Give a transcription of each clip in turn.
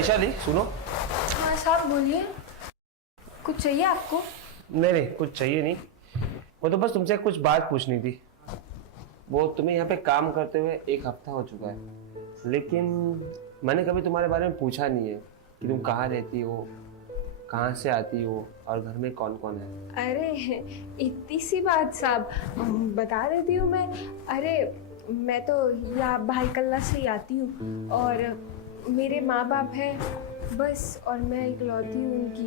वैशाली सुनो। हाँ साहब बोलिए, कुछ चाहिए आपको? नहीं कुछ चाहिए नहीं, वो तो बस तुमसे कुछ बात पूछनी थी। वो तुम्हें यहाँ पे काम करते हुए 1 हफ्ता हो चुका है, लेकिन मैंने कभी तुम्हारे बारे में पूछा नहीं है कि तुम कहाँ रहती हो, कहाँ से आती हो और घर में कौन कौन है। अरे इतनी सी बात साहब, बता देती हूँ मैं। अरे मैं तो यहाँ भाई कल्ला से ही आती हूँ और मेरे माँ बाप हैं बस, और मैं इकलौती हूँ उनकी।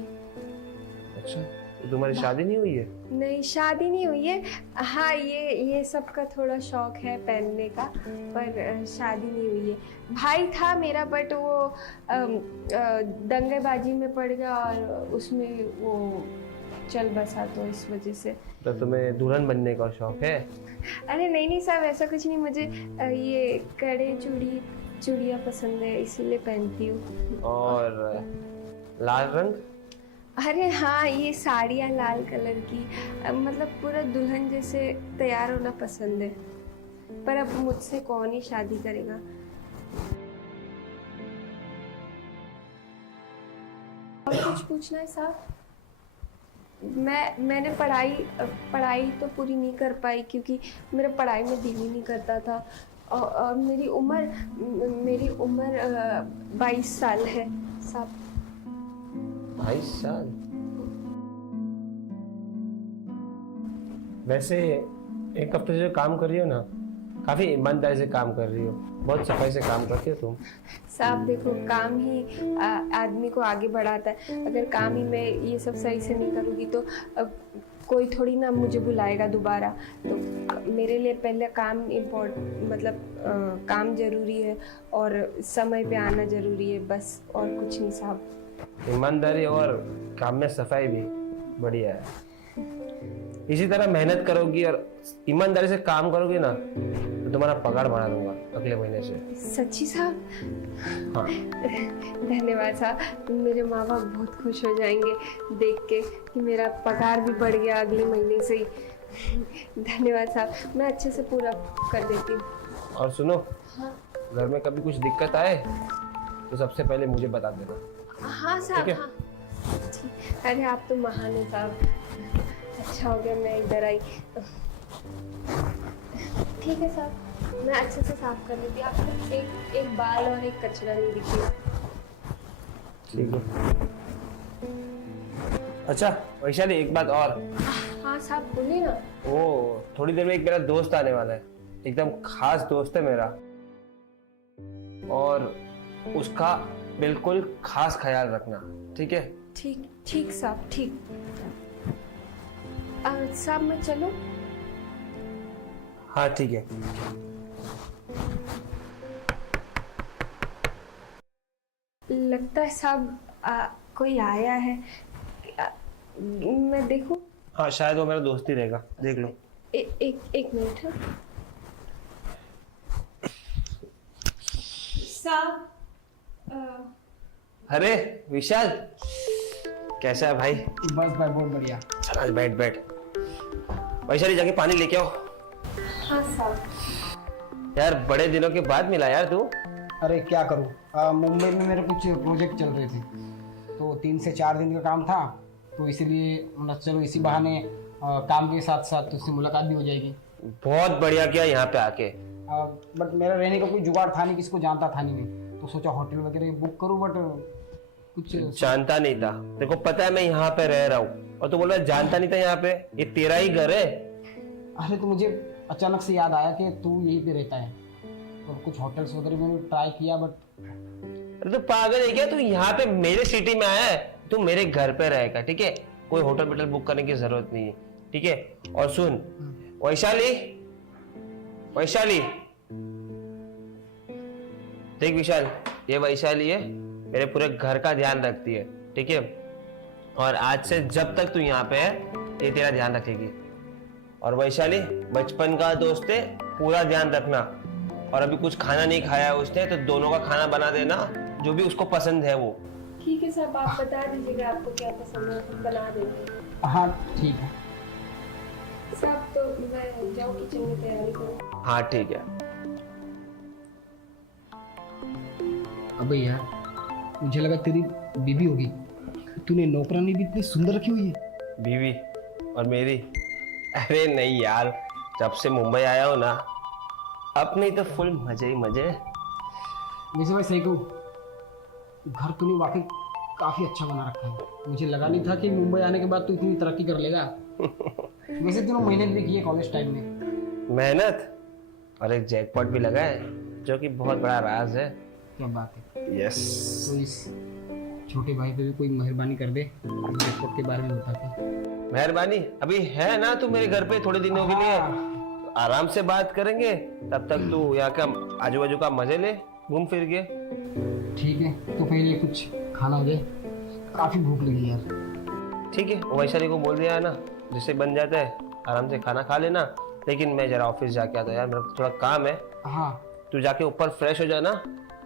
अच्छा, तो तुम्हारी शादी नहीं हुई है? नहीं शादी नहीं हुई है। हाँ ये सब का थोड़ा शौक है पहनने का, पर शादी नहीं हुई है। भाई था मेरा बट वो दंगेबाजी में पड़ गया और उसमें वो चल बसा, तो इस वजह से। तो तुम्हें दुल्हन बनने का शौक है? अरे नहीं साहब, ऐसा कुछ नहीं। मुझे ये कड़े चूड़ियाँ पसंद है, इसीलिए पहनती हूँ। और लाल रंग? अरे हाँ, ये साड़ियाँ लाल कलर की, मतलब पूरा दुल्हन जैसे तैयार होना पसंद है। पर अब मुझसे कौन ही शादी करेगा। और कुछ पूछना है साहब? मैंने पढ़ाई तो पूरी नहीं कर पाई क्योंकि मेरा पढ़ाई में दिल ही नहीं करता था। और मेरी उम्र 22 साल है साहब। 22 साल? वैसे 1 हफ्ते से जो काम कर रही हो ना, काफी ईमानदारी से काम कर रही हो, बहुत सफाई से काम करती हो तुम। साहब देखो, काम ही आदमी को आगे बढ़ाता है। अगर काम ही मैं ये सब सही से नहीं करूँगी तो कोई थोड़ी ना मुझे बुलाएगा दोबारा। तो मेरे लिए पहले काम मतलब काम जरूरी है और समय पे आना जरूरी है, बस और कुछ नहीं साहब। ईमानदारी और काम में सफाई भी बढ़िया है। इसी तरह मेहनत करोगी और ईमानदारी से काम करोगी ना, तो तुम्हारा पगार बढ़ा दूंगा अगले महीने से। सच्ची साहब? हाँ। धन्यवाद साहब, मेरे माँ बाप बहुत खुश हो जाएंगे देख के कि मेरा पगार भी बढ़ गया अगले महीने से ही। धन्यवाद साहब, मैं अच्छे से पूरा कर देती हूँ। और सुनो, हाँ घर में कभी कुछ दिक्कत आए तो सबसे पहले मुझे बता देना। हाँ साहब। हाँ ठीक। अरे आप तो महान है साहब, अच्छा हो गया मैं इधर आई। ठीक है साहब, मैं अच्छे से साफ कर लेती हूँ। आपको एक बाल और एक कचरा नहीं दिखेगा। ठीक है। अच्छा वैशाली, एक बात और। हाँ साहब बोलिए ना। वो थोड़ी देर में एक मेरा दोस्त आने वाला है, एकदम खास दोस्त है मेरा, और उसका बिल्कुल खास ख्याल रखना, ठीक है? ठीक साहब, ठीक। साहब मैं चलूं? हाँ ठीक है। लगता है साहब कोई आया है। मैं देखूं? हाँ शायद वो मेरा दोस्त ही रहेगा, देख लो। एक मिनट। साहब। अरे विशाल, कैसा है भाई? बस भाई बहुत बढ़िया। चल बैठ। वैशाली जाके पानी लेके आओ। हाँ साहब। यार बड़े दिनों के बाद मिला यार तू। अरे क्या करूँ, मुंबई में मेरे कुछ प्रोजेक्ट चल रहे थे, तो 3 से 4 दिन का काम था, तो इसीलिए मतलब चलो इसी बहाने काम के साथ साथ तुझसे मुलाकात भी हो जाएगी। बहुत बढ़िया किया यहाँ पे आके। बट मेरा रहने का कोई जुगाड़ था नहीं, किसको जानता था नहीं मैं, तो सोचा होटल वगैरह बुक करूँ, बट कुछ जानता नहीं था। देखो पता है मैं यहाँ पे रह रहा हूँ और तू बोल रहा है जानता नहीं था, यहाँ पे ये तेरा ही घर है। अरे तो मुझे अचानक से याद आया कि तू यहीं पे रहता है, और कुछ होटल्स वगैरह मैंने ट्राई किया, बट अरे तो पागल है क्या? तू यहाँ पे मेरे सिटी में आया है, तू मेरे घर पे रहेगा, ठीक है? कोई होटल वोटल बुक करने की जरूरत नहीं है, ठीक है? और सुन वैशाली, देख विशाल, ये वैशाली है, मेरे पूरे घर का ध्यान रखती है, ठीक है? और आज से जब तक तू यहाँ पे है ये तेरा ध्यान रखेगी। और वैशाली बचपन का दोस्त है, पूरा ध्यान रखना। और अभी कुछ खाना नहीं खाया है उसने, तो दोनों का खाना बना देना, जो भी उसको पसंद है वो। ठीक है साहब, आप बता दीजिएगा आपको क्या पसंद है, तो बना देंगे। हाँ ठीक है साहब, तो मैं जाऊँ किचन में तैयारी करूँ? हाँ ठीक है। अब यार मुझे लगा तेरी बीबी होगी। तूने नौकरानी भी इतनी सुंदर रखी हुई है। बीवी और मेरी? अरे नहीं यार, जब से मुंबई आया हो ना, अब नहीं तो फुल मजे ही मजे। वैसे भाई सही कहूँ, घर तूने वाकई काफी अच्छा बना रखा है। मुझे लगा नहीं था कि मुंबई आने के बाद तू इतनी तरक्की कर लेगा। वैसे तूने मेहनत भी की है कॉलेज टाइम में। मेहनत और एक जैकपॉट भी लगा है, जो कि बहुत बड़ा राज है। क्या बात है। यस। तो इस छोटे भाई पे भी कोई मेहरबानी कर दे, जैकपॉट के बारे में बता दे। मेहरबानी अभी है ना तू मेरे घर पे थोड़े दिनों के लिए, तो आराम से बात करेंगे। तब तक तू यहाँ का आजू बाजू का मजे ले, घूम फिर के। ठीक है, तो पहले कुछ खाना हो जाए, काफी भूख लगी यार। ठीक है, वो वैशाली को बोल दिया है ना, जिससे बन जाता है, आराम से खाना खा लेना। लेकिन मैं जरा ऑफिस जाके आता यार, मेरा थोड़ा काम है। हाँ तू जाके ऊपर फ्रेश हो जाना,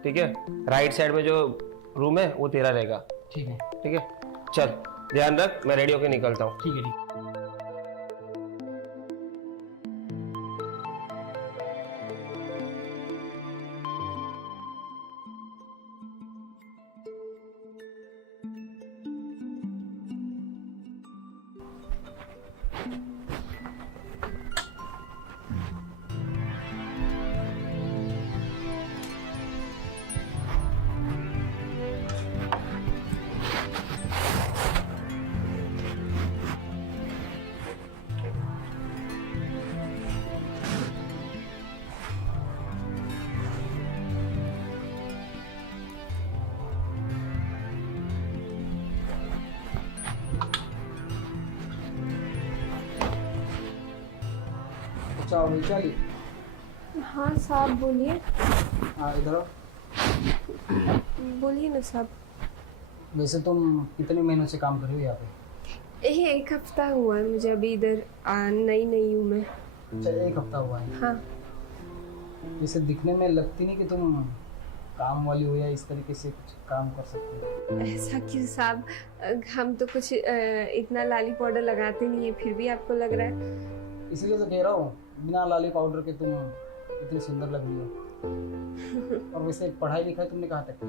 ठीक है? राइट साइड में जो रूम है वो तेरा रहेगा, ठीक है। ठीक है? चल ध्यान रख, मैं रेडी होके निकलता हूँ। ठीक है ठीक। अच्छा वैशाली, हाँ साहब बोलिए। हाँ इधर आओ। बोलिए ना साहब। वैसे तुम कितने महीनों से काम कर रही हो यहाँ पे? यही 1 हफ्ता हुआ है मुझे, अभी इधर नई हूँ मैं। अच्छा 1 हफ्ता हुआ है। हाँ। वैसे दिखने में लगती नहीं कि तुम काम वाली हो या इस तरीके से कुछ काम कर सकते हो। ऐसा क्यों साहब, हम तो कुछ इतना लाली पाउडर लगाते नहीं है, फिर भी आपको लग रहा है। इसलिए तो कह रहा हूँ, बिना लाली पाउडर के तुम इतनी सुंदर लग रही हो। और वैसे पढ़ाई लिखाई तुमने कहाँ तक की?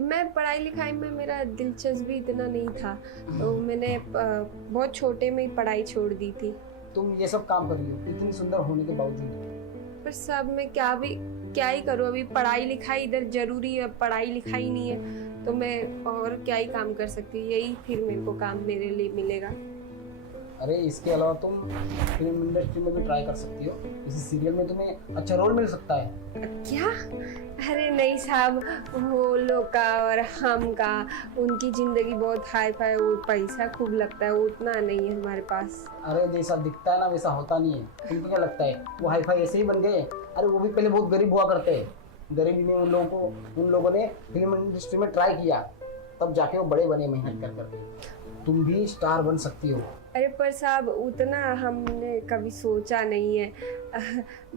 मैं पढ़ाई लिखाई में मेरा दिलचस्पी इतना नहीं था, तो मैंने बहुत छोटे में ही पढ़ाई छोड़ दी थी। तुम ये सब काम कर रही हो इतनी सुंदर होने के बावजूद। पर साहब मैं क्या ही करूँ, अभी पढ़ाई लिखाई इधर जरूरी है, पढ़ाई लिखाई नहीं है तो मैं और क्या ही काम कर सकती हूँ। यही फिर मेरे को काम मेरे लिए मिलेगा। अरे इसके अलावा तुम फिल्म इंडस्ट्री में भी ट्राई कर सकती हो, इसी सीरियल में तुम्हें अच्छा रोल मिल सकता है। क्या? अरे नहीं साहब, वो लोग का और हम का, उनकी जिंदगी बहुत हाई फाई, वो पैसा खूब लगता है, उतना नहीं है हमारे पास। अरे जैसा दिखता है ना वैसा होता नहीं है। तुमको क्या लगता है वो हाई फाई ऐसे ही बन गए? अरे वो भी पहले बहुत गरीब हुआ करते हैं। गरीबी में उन लोगों ने फिल्म इंडस्ट्री में ट्राई किया, तब जाके वो बड़े बने मेहनत कर करके। तुम भी स्टार बन सकती हो। अरे पर साहब उतना हमने कभी सोचा नहीं है,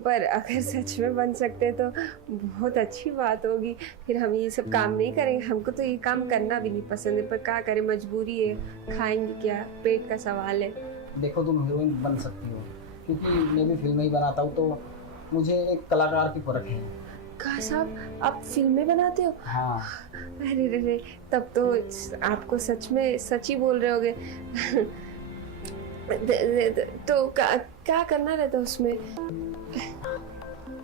पर अगर सच में बन सकते तो बहुत अच्छी बात होगी। फिर हम ये सब काम नहीं करेंगे, हमको तो ये काम करना भी नहीं पसंद है, पर क्या करें, मजबूरी है, खाएंगे क्या, पेट का सवाल है। देखो तुम हीरोइन बन सकती हो, क्योंकि मैं भी फिल्में ही बनाता हूँ, तो मुझे एक कलाकार की परख है। कहा साहब आप फिल्में बनाते हो? हाँ। अरे रे, तब तो आपको सच में सच ही बोल रहे होगे। तो क्या करना रहता है उसमें?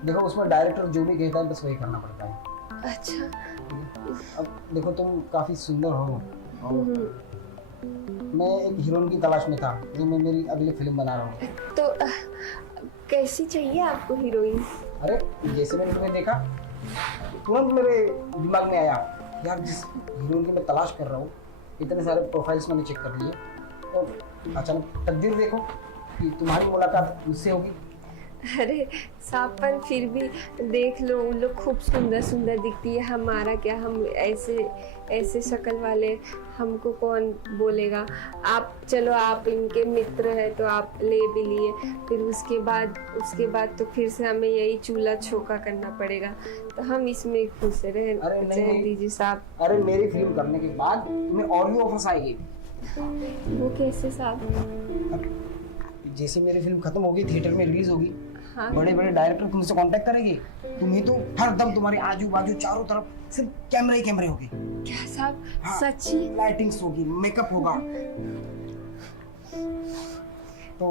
देखो उसमें डायरेक्टर जो भी कहता है बस वही करना पड़ता है। अच्छा। अब देखो तुम काफी सुंदर हो और मैं एक हीरोइन की तलाश में था, जो मैं मेरी अगली फिल्म बना रहा हूँ। तो कैसी चाहिए आपको हीरोइन? अरे जैसे मैंने तुम्हें देखा तुरंत मेरे दिमाग में आया, यार जिस हीरोइन की मैं तलाश कर रहा हूँ, इतने सारे प्रोफाइल्स मैंने चेक कर लिए, तो अचानक तकदीर देखो कि तुम्हारी मुलाकात मुझसे होगी। अरे साहब पर फिर भी देख लो, उन लोग खूब सुंदर सुंदर दिखती है, हमारा क्या, हम ऐसे शक्ल वाले, हमको कौन बोलेगा। आप चलो आप इनके मित्र हैं तो आप ले भी लिए, फिर उसके बाद तो फिर से हमें यही चूल्हा छोका करना पड़ेगा, तो हम इसमें खुश रहे। अरे नहीं दीजिए साहब। अरे मेरी फिल्म करने के बाद तुम्हें और भी ऑफर्स आएगी। वो कैसे साहब? जैसे मेरी फिल्म खत्म होगी, थिएटर में रिलीज होगी, हाँ। बड़े बड़े डायरेक्टर तुमसे कांटेक्ट करेंगे, तुम्हें तो हर दम तुम्हारे आजू बाजू चारों तरफ सिर्फ कैमरे ही कैमरे होंगे, क्या साहब हाँ। सच्ची? लाइटिंग्स होगी, मेकअप होगा। तो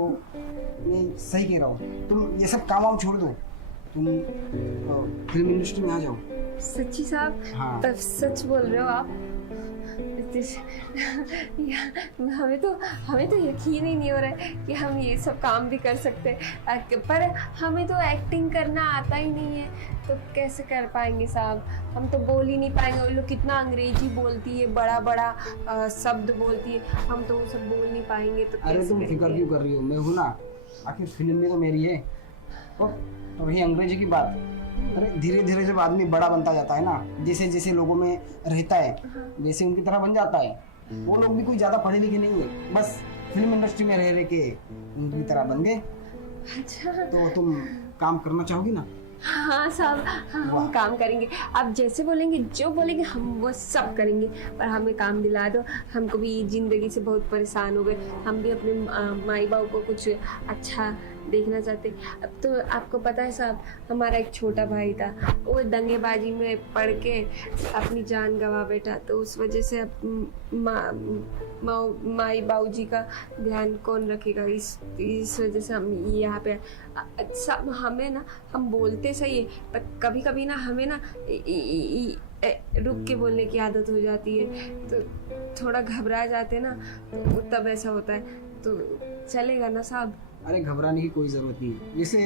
मैं सही कह रहा हूँ, तुम ये सब काम वाम छोड़ दो, तुम फिल्म इंडस्ट्री में आ जाओ। सच्ची साहब? हाँ। तब सच बोल रहे हो आप? हमें तो यकीन ही नहीं हो रहा है कि हम ये सब काम भी कर सकते हैं। पर हमें तो एक्टिंग करना आता ही नहीं है, तो कैसे कर पाएंगे साहब? हम तो बोल ही नहीं पाएंगे। वो लोग कितना अंग्रेजी बोलती है, बड़ा बड़ा शब्द बोलती है, हम तो वो सब बोल नहीं पाएंगे। तो अरे कैसे तुम फिक्र करेंगे? क्यों कर रही हो, मैं हूँ ना, आखिर फिल्म भी तो मेरी है। तो वही अंग्रेजी की बात, अरे धीरे धीरे जब आदमी बड़ा बनता जाता है ना, जैसे जैसे लोगों में रहता है वैसे उनकी तरह बन जाता है। वो लोग भी कोई ज्यादा पढ़े लिखे नहीं है, बस फिल्म इंडस्ट्री में रह के उनकी तरह बन गए। अच्छा। तो तुम काम करना चाहोगी ना? हाँ साहब, हाँ हम काम करेंगे। आप जैसे बोलेंगे, जो बोलेंगे हम वो सब करेंगे। पर हमें काम दिला दो, हमको भी जिंदगी से बहुत परेशान हो गए। हम भी अपने माई बाप को कुछ अच्छा देखना चाहते। अब तो आपको पता है साहब, हमारा एक छोटा भाई था, वो दंगेबाजी में पड़ के अपनी जान गंवा बैठा। तो उस वजह से अब माई बाबू जी का ध्यान कौन रखेगा? इस वजह से हम यहाँ पे सब, हमें ना, हम बोलते सही है पर कभी कभी ना हमें ना रुक के बोलने की आदत हो जाती है, तो थोड़ा घबरा जाते हैं ना, तो तब ऐसा होता है। तो चलेगा ना साहब? अरे घबराने की कोई जरूरत नहीं है। जैसे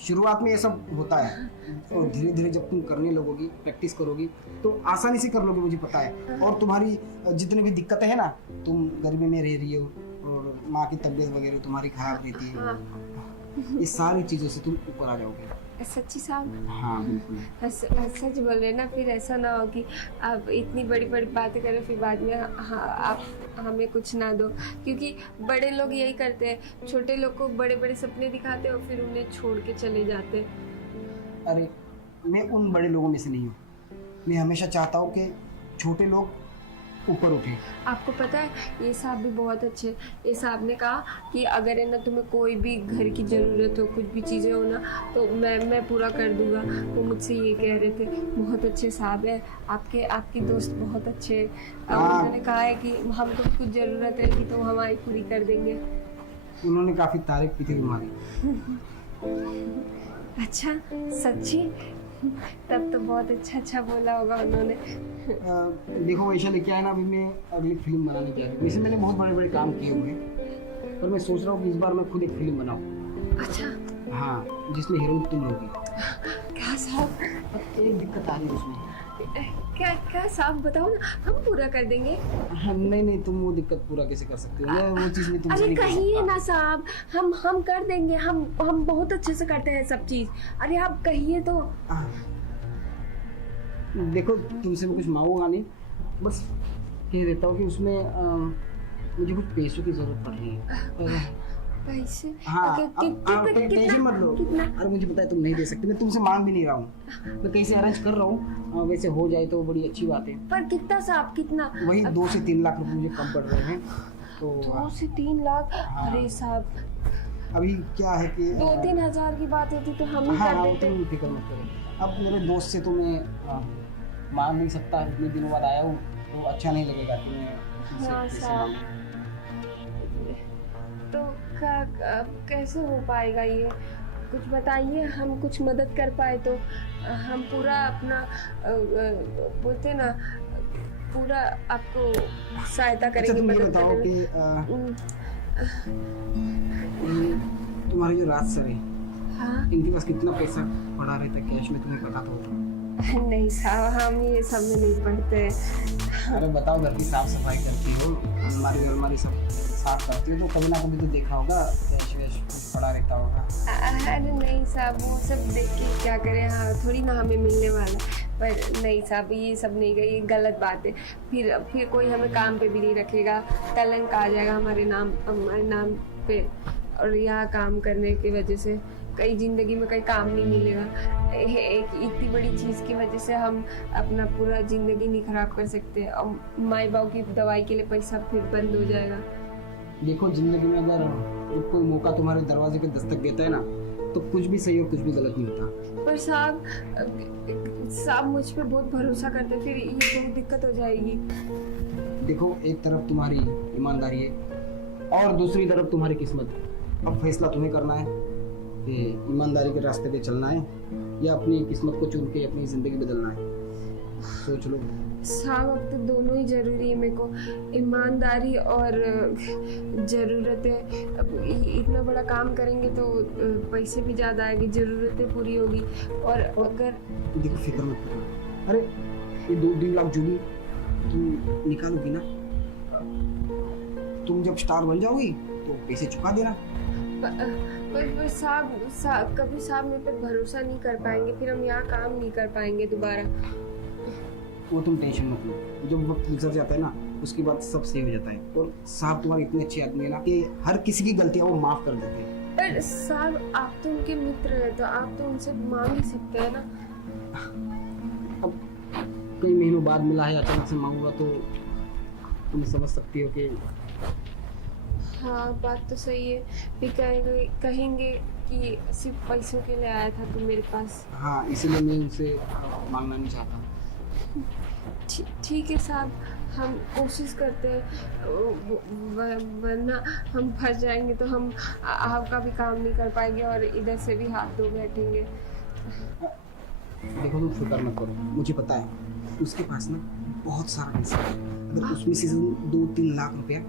शुरुआत में ये सब होता है, और धीरे धीरे जब तुम करने लगोगी, प्रैक्टिस करोगी, तो आसानी से कर लोगे, मुझे पता है। और तुम्हारी जितनी भी दिक्कतें हैं ना, तुम गर्मी में रह रही हो और माँ की तबीयत वगैरह तुम्हारी खराब रहती है, हाँ। ये सारी चीज़ों से तुम ऊपर आ जाओगे। सच्ची साहब? हाँ बिल्कुल। सच बोल रहे ना? फिर ऐसा ना हो कि आप इतनी बड़ी बड़ी बातें करें फिर बाद में आप हमें कुछ ना दो। क्योंकि बड़े लोग यही करते हैं, छोटे लोग को बड़े बड़े सपने दिखाते हैं और फिर उन्हें छोड़ के चले जाते हैं। अरे मैं उन बड़े लोगों में से नहीं हूँ। मैं हमेशा चाहता हूँ कि छोटे लोग ऊपर उठे। आपको पता है, ये साहब भी बहुत अच्छे। ये साहब ने कहा कि अगर है ना तुम्हें कोई भी घर की ज़रूरत हो, कुछ भी चीज़ें हो ना, तो मैं पूरा कर दूंगा। वो मुझसे ये कह रहे थे। बहुत अच्छे साहब है आपके दोस्त बहुत अच्छे हैं। हाँ। उन्होंने कहा है कि हमको भी कुछ ज़रूरत रहेगी तो हमारी पूरी कर देंगे। उन्होंने काफ़ी तारीफ की थी तुम्हारी। अच्छा सच्ची? तब तो बहुत अच्छा बोला होगा उन्होंने। देखो वैशाली, क्या है ना, अभी मैं अगली फिल्म बनाने जा रही हूँ। वैसे मैंने बहुत बड़े बड़े काम किए हुए हैं, पर मैं सोच रहा हूँ कि इस बार मैं खुद एक फिल्म बनाऊँ। अच्छा। हाँ, जिसमें हीरोइन तुम होगी। क्या साहब? अब एक दिक्कत आ रही है उसमें। क्या साहब बताओ ना, हम पूरा कर देंगे। नहीं, तुम वो दिक्कत पूरा कैसे कर सकते हो? वो चीज़ में तुमसे अरे नहीं कर कहिए सकता। ना साहब, हम कर देंगे। हम बहुत अच्छे से करते हैं सब चीज। अरे आप कहिए तो। देखो तुमसे मैं कुछ मांगूंगा नहीं, बस कह देता हूँ कि उसमें मुझे कुछ पैसों की जरूरत पड़ रही है। पैसे? हाँ, टेंशन मत लो। कितना? अरे मुझे पता है तुम नहीं दे सकते, मैं तुमसे मांग भी नहीं रहा हूँ, मैं कहीं से अरेंज कर रहा हूँ। वैसे हो जाए तो बड़ी अच्छी बात है। पर कितना साहब, कितना? वही 2 से 3 लाख रुपए मुझे कम पड़ रहे हैं। तो 2 से 3 लाख? हाँ। अरे साहब, अभी क्या है कि 2-3 हजार की बात होती तो हम ही हाँ, कर देते। तुम फिक्र मत करो। अब मेरे दोस्त से तो मैं मांग नहीं सकता, इतने दिनों बाद आया हूँ, तो अच्छा नहीं लगेगा तुम्हें। हाँ साहब, तो कैसे हो पाएगा ये? कुछ बताइए, हम कुछ मदद कर पाए तो हम पूरा अपना बोलते ना, पूरा आपको सहायता करेंगे। तुम ये मदद बताओ करने कि में। तुम्हारे जो राज सर है, हाँ? इनके पास कितना पैसा पड़ा रहता है कैश में, तुम्हें पता तो होता? नहीं साहब, हम ये सब में नहीं पढ़ते। अरे बताओ, घर की साफ सफाई करती हो, अलमारी सब साफ करती हो, तो कभी ना कभी तो देखा होगा कैश वैश कुछ पड़ा रहता होगा। अरे नहीं साहब, वो सब देख के क्या करें? हाँ, थोड़ी ना हमें मिलने वाला। पर नहीं साहब, ये सब नहीं, ये गलत बात है। फिर कोई हमें काम पे भी नहीं रखेगा, कलंक आ जाएगा हमारे नाम पे। और यहाँ काम करने की वजह से कई ज़िंदगी में कहीं काम नहीं मिलेगा। एक इतनी बड़ी चीज़ की वजह से हम अपना पूरा ज़िंदगी नहीं खराब कर सकते। और माई बाप की दवाई के लिए पैसा फिर बंद हो जाएगा। देखो जिंदगी में अगर कोई मौका तुम्हारे दरवाजे पे दस्तक देता है ना, तो कुछ भी सही और कुछ भी गलत नहीं होता। पर साहब मुझ पे बहुत भरोसा करते हैं, फिर ये बहुत दिक्कत हो जाएगी। देखो, एक तरफ तुम्हारी ईमानदारी है और दूसरी तरफ तुम्हारी किस्मत। अब फैसला तुम्हें करना है कि ईमानदारी के रास्ते पे चलना है या अपनी किस्मत को चुन के अपनी ज़िंदगी बदलना है। सोच लो। साहब अब तो दोनों ही जरूरी है मेरे को, ईमानदारी और ज़रूरत है। अब इतना बड़ा काम करेंगे तो पैसे भी ज़्यादा आएंगे, ज़रूरतें पूरी होगी। और अगर देखो, फिक्र मत करना। अरे ये 2-3 लाख जो भी तुम निकालोगी ना, तुम जब स्टार बन जाओगी तो पैसे चुका देना। पर साहब कभी साहब मेरे पे भरोसा नहीं कर पाएंगे, फिर हम यहाँ काम नहीं कर पाएंगे दोबारा। वो तुम टेंशन मत लो, जब वक्त गुजर जाता है ना उसके बाद सब सही हो जाता है। और साहब तुम्हारे इतने अच्छे आदमी है ना कि हर किसी की गलतियां वो माफ कर देते हैं। पर साहब आप तो उनके मित्र हैं, तो आप तो उनसे मांग ही सकते हैं ना। अब कई महीनों बाद मिला है, अचानक से मांगूंगा तो तुम समझ सकती हो कि हाँ बात तो सही है। फिर कहेंगे कि सिर्फ पैसों के लिए आया था तू मेरे पास। हाँ, इसीलिए मैं उनसे मांगना नहीं चाहता। ठीक है साहब, हम कोशिश करते हैं, वरना हम फंस जाएंगे तो हम आपका भी काम नहीं कर पाएंगे और इधर से भी हाथ धो बैठेंगे। देखो, तुम फिक्र मत करो, मुझे पता है उसके पास ना बहुत सारा पैसा है। अगर उसमें से 2-3 लाख रुपया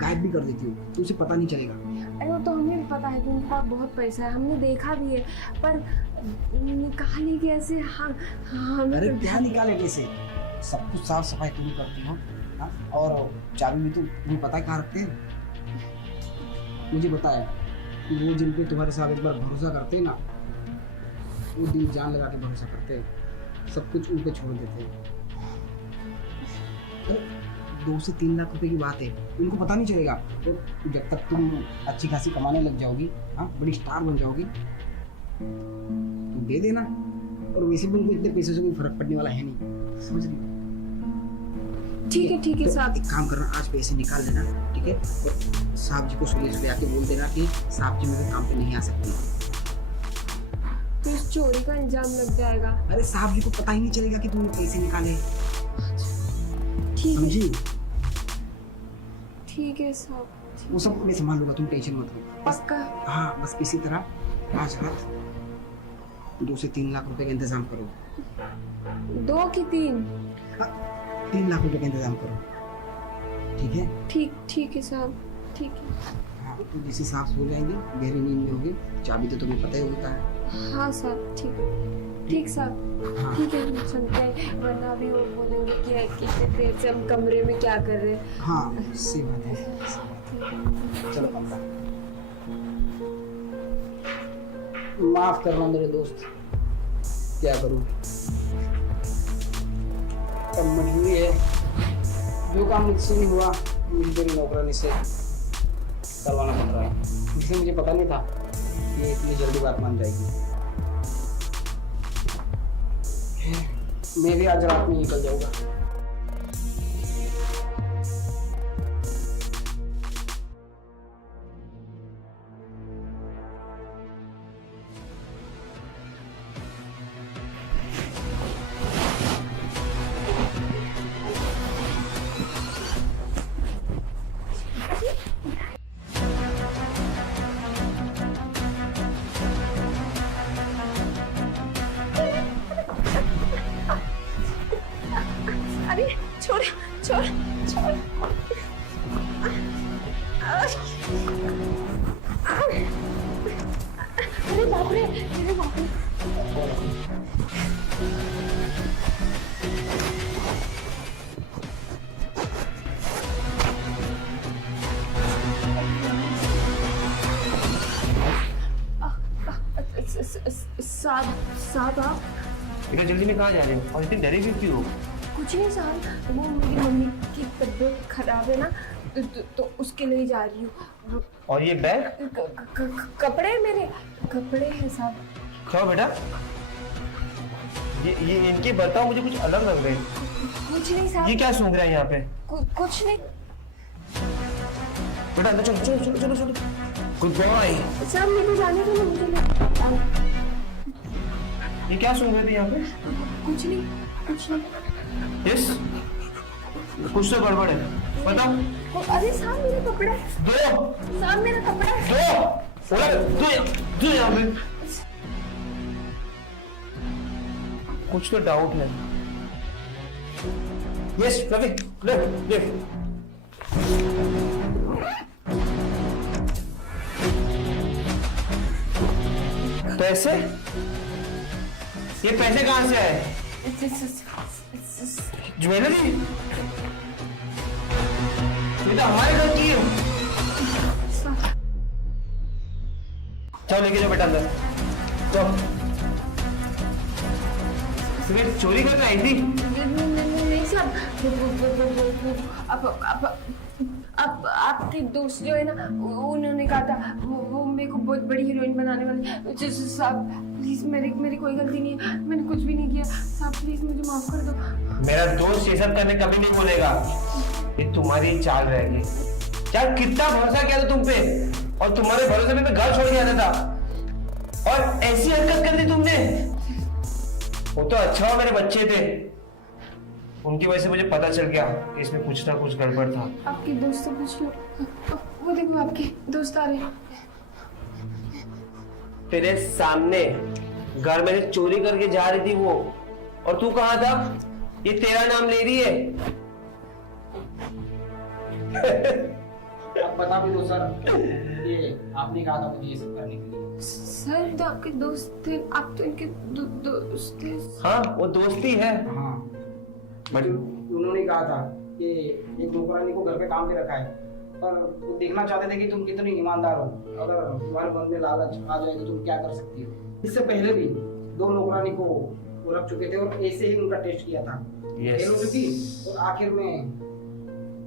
गायब भी कर देती हो तो उसे पता नहीं चलेगा। अरे वो तो हमें भी पता है कि उनके पास बहुत पैसा है, हमने देखा भी है, पर निकाले कैसे? हाँ अरे क्या निकाले कैसे? सब कुछ साफ सफाई तुम करती हो। हाँ? और चाबी भी तो तुम्हें पता है कहाँ रखते हैं। मुझे पता है कि वो जिन पे तुम्हारे साथ एक बार भरोसा करते हैं ना, वो दिल जान लगा के भरोसा करते हैं, सब कुछ उन पे छोड़ देते हैं। तो 2 से 3 लाख रुपए की बात है, उनको पता नहीं चलेगा। तो जब तक तुम अच्छी खासी कमाने लग जाओगी, हाँ बड़ी स्टार बन जाओगी, तो दे देना। और वैसे भी उनको इतने पैसे से कोई फर्क पड़ने वाला है नहीं, समझ रही हो? ठीक है साहब। एक काम करना, आज पैसे निकाल लेना, ठीक है? और साहब जी को सुबह आके बोल देना कि साहब जी मेरे काम पे नहीं आ सकती। तो इस चोरी का इल्जाम लग जाएगा। अरे साहब जी को पता ही नहीं चलेगा कि तुमने पैसे निकाले। समझी? ठीक है साहब, वो सब मैं संभाल लूंगा, तुम टेंशन मत लो। पक्का? हाँ, बस किसी तरह आज रात 2 से 3 लाख रुपए का इंतजाम करो। 2 कि 3? 3 लाख रुपए का इंतजाम करो, ठीक है? ठीक है साहब, ठीक है। हाँ, तो जैसे साफ हो जाएंगे, गहरी नींद में होगे, चाबी तो तुम्हें पता ही होता है। हाँ साहब, ठीक साहब। हाँ। ठीक है, हम सुनते हैं, वरना अभी वो बोलेंगे कि कितने देर से हम कमरे में क्या कर रहे हैं। हाँ, सही बात है। चलो पक्का। माफ करना मेरे दोस्त, क्या करूं, अब मजबूरी है। जो काम मुझसे नहीं हुआ मुझे मेरी नौकरानी से करवाना पड़ रहा है। इसलिए मुझे पता नहीं था कि इतनी जल्दी बात मान जाएगी। मैं भी आज रात में निकल जाऊंगा। अरे छोड़। अरे बाप रे, अरे बाप रे। साहब आप इतना जल्दी में कहाँ जा रहे हो और इतनी डरी हुई क्यों हो? कुछ नहीं साहब, वो मेरी मम्मी की तबीयत खराब है ना, तो उसके लिए जा रही हूँ। और ये बैग? कपड़े, मेरे कपड़े हैं साहब। क्यों बेटा? ये इनके बर्ताव मुझे कुछ अलग लग रहे हैं। कुछ नहीं साहब। ये क्या सूंघ रहा है यहाँ पे? कुछ नहीं बेटा अंदर चलो चलो चलो चलो चलो। Good boy. साहब मेरे को जाने दो ना, मुझे ये क्या सुन रहे थे यहाँ पे? कुछ नहीं, कुछ नहीं। यस, कुछ तो गड़बड़ है, बताओ। अरे साहब मेरा कपड़ा, दो, साहब मेरा कपड़ा। दो, दो यहाँ पे। कुछ तो डाउट है। यस रवि, ले ले। पैसे? ये पैसे कहाँ से आए? ज्वेलरी? ये तो हमारे घर की है। चलो लेके जाओ बेटा अंदर। जाओ। तुम्हें चोरी करके आई थी? नहीं साहब, अब आपके दोस्त जो है ना, उन्होंने कहा था वो मेरे को बहुत बड़ी हीरोइन बनाने वाले। साहब प्लीज, मेरी कोई गलती नहीं है, मैंने कुछ भी नहीं किया। साहब प्लीज मुझे माफ कर दो। मेरा दोस्त ये सब करने कभी नहीं बोलेगा। ये तुम्हारी चाल रहेगी। यार कितना भरोसा किया था तुम पे, और तुम्हारे भरोसे में मैं घर छोड़ के आता था, और ऐसी हरकत कर दी तुमने। वो तो अच्छा हो मेरे बच्चे थे, उनकी वजह से मुझे पता चल गया कि इसमें कुछ ना कुछ गड़बड़ था। आपके दोस्त से पूछ लो, वो देखो आपके दोस्त आ रहे हैं। तेरे सामने घर में से चोरी करके जा रही थी वो, और तू कहाँ था? ये तेरा नाम ले रही है। अब बता भी दो सर, ये आपने कहा था मुझे ये सब करने के लिए। सर तो आपके दोस्त थे, आप तो इनके दोस्त थे। हाँ वो दोस्ती है। हाँ, बट उन्होंने कहा था कि एक नौकरानी को घर पे काम पे रखा है, पर वो देखना चाहते थे कि तुम कितने ईमानदार हो। अगर तुम्हारे मन में लालच आ जाए तो तुम क्या कर सकती हो। इससे पहले भी 2 नौकरानी को वो रख चुके थे, और ऐसे ही उनका टेस्ट किया था। फेल हो चुकी, और आखिर में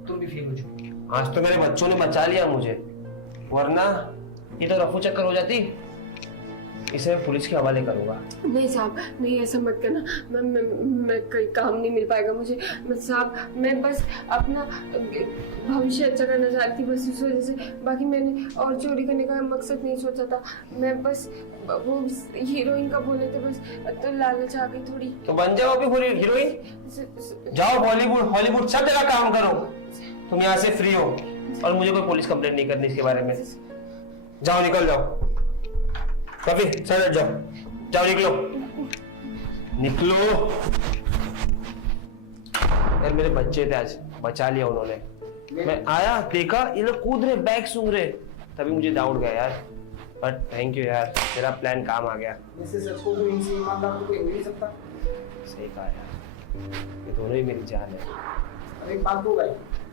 तुम भी फेल हो चुकी। आज तो मेरे बच्चों ने बचा लिया मुझे, वरना ये तो रफू चक्कर हो जाती। इसे मैं पुलिस के हवाले करूंगा। नहीं साहब, नहीं ऐसा मत करना। मैं कहीं काम नहीं मिल पाएगा मुझे। साहब मैं बस अपना भविष्य अच्छा करना चाहती थी, बस इस वजह से। बाकी मैंने और चोरी करने का मकसद नहीं सोचा था। मैं बस वो हीरोइन का बोले थे बस, तो लालच आ गई थोड़ी। तो बन जाओ अभी पूरी हीरोइन। जाओ बॉलीवुड हॉलीवुड सब जगह काम करो, तुम यहाँ से फ्री हो, और मुझे कोई पुलिस कंप्लेंट नहीं करनी इसके बारे में। जाओ निकल जाओ। कभी सर जाओ, जाओ निकलो निकलो। यार मेरे बच्चे थे, आज बचा लिया उन्होंने। मैं आया देखा ये लोग कूद रहे, बैग सूंघ रहे, तभी मुझे डाउट गया यार। बट थैंक यू यार, तेरा प्लान काम आ गया। वैसे सबको तो इनसे ईमानदार तो कोई हो नहीं सकता। सही कहा यार, ये दोनों ही मेरी जान है। अब एक बात बोल भाई,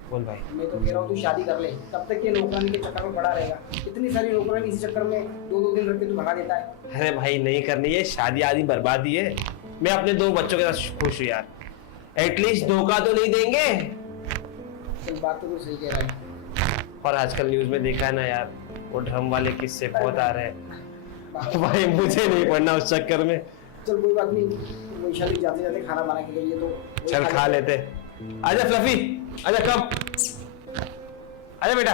बोल भाई। मैं तो कह रहा हूँ तू शादी कर ले, तब तक ये नौकरानी के चक्कर में पड़ा रहेगा। इतनी सारी नौकरानी इसी चक्कर में 2-2 दिन रख के तू भगा देता है। अरे भाई नहीं करनी है शादी, आदि बर्बादी है। मैं अपने 2 बच्चों के साथ खुश हूँ यार, एटलीस्ट धोखा तो नहीं देंगे। चल बात तो तू सही कह रहा है। और आजकल न्यूज में देखा है ना यार, वो ड्रम वाले किस्से बहुत आ रहे हैं। भाई मुझे नहीं पढ़ना उस चक्कर में। चल कोई बात नहीं, वैशाली जाते जाते खाना बना के गई है तो चल खा लेते। आजा फ्लफी, आजा कम, आजा बेटा।